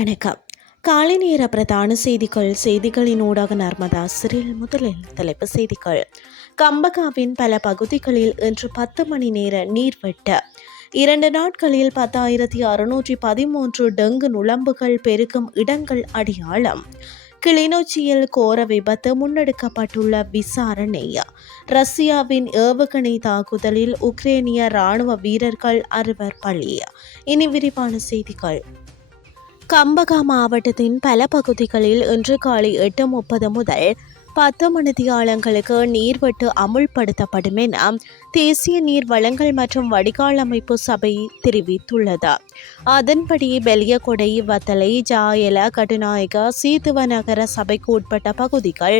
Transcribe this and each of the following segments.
வணக்கம். காலை நேர பிரதான செய்திகள். செய்திகளின் ஊடாக நர்மதா சிறில் முதலில் தலைப்பு செய்திகள். கம்பகாவின் பல பகுதிகளில் இன்று பத்து மணி நேர நீர்வெட்டு இரண்டு நாட்களில் பத்தாயிரத்தி அறுநூற்றி பதிமூன்று டெங்கு நுழம்புகள் பெருக்கும் இடங்கள் அடையாளம். கிளிநொச்சியில் கோர விபத்து முன்னெடுக்கப்பட்டுள்ள விசாரணை ரஷ்யாவின் ஏவுகணை தாக்குதலில் உக்ரேனிய ராணுவ வீரர்கள் அறுவர் பலி. இனி விரிவான செய்திகள். கம்பகா மாவட்டத்தின் பல பகுதிகளில் இன்று காலை எட்டு முப்பது முதல் பத்து மணித்தியாலங்களுக்கு நீர்வெட்டு அமுல்படுத்தப்படும் என தேசிய நீர் வளங்கள் மற்றும் வடிகால் அமைப்பு சபை தெரிவித்துள்ளது. அதன்படி பெலியகொடை வத்தலை ஜாயல கட்டுநாயக சீத்துவ நகர சபைக்கு உட்பட்ட பகுதிகள்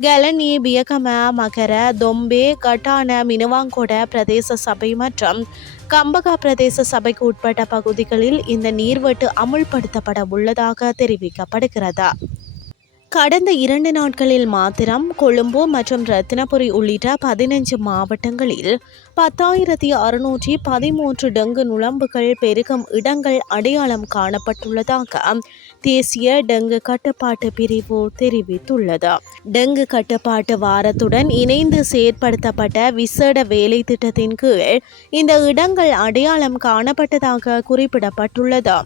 கலனி பியகம மகர தொம்பே கட்டான மினுவாங்கொட பிரதேச சபை மற்றும் கம்பகா பிரதேச சபைக்கு உட்பட்ட பகுதிகளில் இந்த நீர்வெட்டு அமுல்படுத்தப்பட உள்ளதாக தெரிவிக்கப்படுகிறது. கடந்த இரண்டு நாட்களில் மாத்திரம் கொழும்பு மற்றும் ரத்தினபுரி உள்ளிட்ட பதினைஞ்சு மாவட்டங்களில் பத்தாயிரத்தி அறுநூற்றி பதிமூன்று டெங்கு நுழம்புகள் பெருகும் இடங்கள் அடையாளம் காணப்பட்டுள்ளதாக தேசிய டெங்கு கட்டுப்பாட்டு பிரிவு தெரிவித்துள்ளது. டெங்கு கட்டுப்பாட்டு வாரத்துடன் இணைந்து செயற்படுத்தப்பட்ட விசேட வேலை திட்டத்தின் கீழ் இந்த இடங்கள் அடையாளம் காணப்பட்டதாக குறிப்பிடப்பட்டுள்ளது.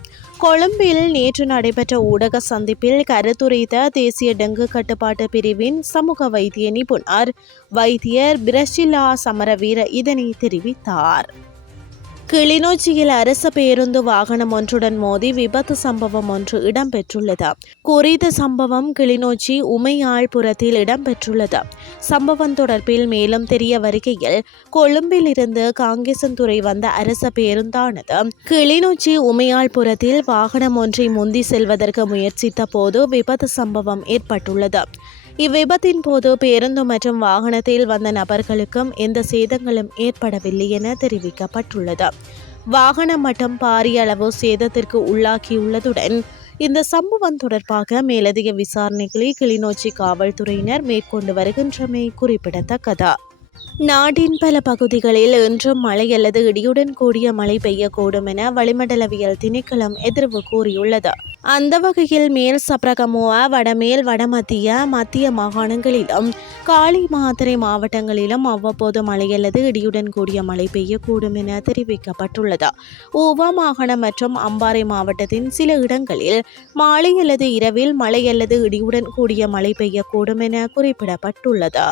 கொழும்பில் நேற்று நடைபெற்ற ஊடக சந்திப்பில் கருத்துரைத்த தேசிய டெங்கு கட்டுப்பாட்டு பிரிவின் சமூக வைத்திய நிபுணர் வைத்தியர் பிரஷிலா சமரவீர இதனை தெரிவித்தார். கிளிநொச்சியில் அரசு பேருந்து வாகனம் ஒன்றுடன் மோதி விபத்து சம்பவம் ஒன்று இடம்பெற்றுள்ளது. குறித்த சம்பவம் கிளிநொச்சி உமையாழ்புரத்தில் இடம்பெற்றுள்ளது. சம்பவம் தொடர்பில் மேலும் தெரிய வருகையில் கொழும்பில் இருந்து காங்கேசன்துறை வந்த அரச பேருந்தானது கிளிநொச்சி உமையாழ்புரத்தில் வாகனம் ஒன்றை முந்தி செல்வதற்கு முயற்சித்த போது விபத்து சம்பவம் ஏற்பட்டுள்ளது. இவ்விபத்தின் போது பேருந்து மற்றும் வாகனத்தில் வந்த நபர்களுக்கும் எந்த சேதங்களும் ஏற்படவில்லை என தெரிவிக்கப்பட்டுள்ளது. வாகனம் மட்டும் பாரிய அளவு சேதத்திற்கு உள்ளாகியுள்ளதுடன் இந்த சம்பவம் தொடர்பாக மேலதிக விசாரணைகளை கிளிநொச்சி காவல்துறையினர் மேற்கொண்டு வருகின்றமை குறிப்பிடத்தக்கது. நாட்டின் பல பகுதிகளில் இன்றும் மழை அல்லது இடியுடன் கூடிய மழை பெய்யக்கூடும் என வளிமண்டலவியல் திணைக்களம் எதிர்வு கூறியுள்ளது. அந்த வகையில் மேல் சப்ரகமுவ வடமேல் வடமத்திய மத்திய மாகாணங்களிலும் காளி மாத்திரை மாவட்டங்களிலும் அவ்வப்போது மழை அல்லது இடியுடன் கூடிய மழை பெய்யக்கூடும் என தெரிவிக்கப்பட்டுள்ளது. ஓவா மாகாணம் மற்றும் அம்பாறை மாவட்டத்தின் சில இடங்களில் மாலை அல்லது இரவில் மழை அல்லது இடியுடன் கூடிய மழை பெய்யக்கூடும் என குறிப்பிடப்பட்டுள்ளது.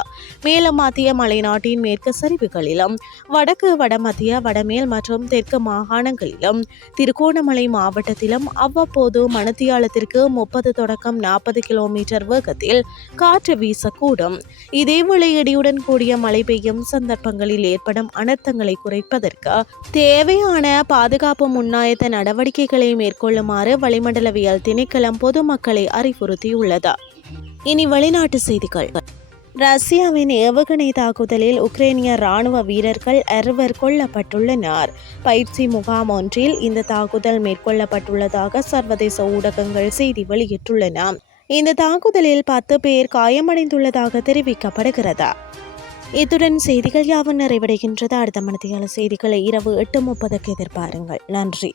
மேலும் மத்திய மலைநாட்டின் மேற்கு சரிவுகளிலும் வடக்கு வடமத்திய வடமேல் மற்றும் தெற்கு மாகாணங்களிலும் திருகோணமலை மாவட்டத்திலும் அவ்வப்போது மணத்தியாலத்திற்கு முப்பது தொடக்கம் நாற்பது கிலோமீட்டர் வேகத்தில் காற்று வீசக்கூடும். இதேவேளை இடியுடன் கூடிய மழை பெய்யும் சந்தர்ப்பங்களில் ஏற்படும் அனர்த்தங்களை குறைப்பதற்கு தேவையான பாதுகாப்பு முன்னாயத்த நடவடிக்கைகளை மேற்கொள்ளுமாறு வளிமண்டலவியல் திணைக்களம் பொதுமக்களை அறிவுறுத்தியுள்ளது. இனி வெளிநாட்டு செய்திகள். ரஷ்யாவின் ஏவுகணை தாக்குதலில் உக்ரைனிய ராணுவ வீரர்கள் அறுவர் கொல்லப்பட்டுள்ளனர். பயிற்சி முகாம் ஒன்றில் இந்த தாக்குதல் மேற்கொள்ளப்பட்டுள்ளதாக சர்வதேச ஊடகங்கள் செய்தி வெளியிட்டுள்ளன. இந்த தாக்குதலில் பத்து பேர் காயமடைந்துள்ளதாக தெரிவிக்கப்படுகிறது. இத்துடன் செய்திகள் யாவும் நிறைவடைகின்றது. அடுத்த மனதியான செய்திகளை இரவு எட்டு முப்பதுக்கு எதிர்பாருங்கள். நன்றி.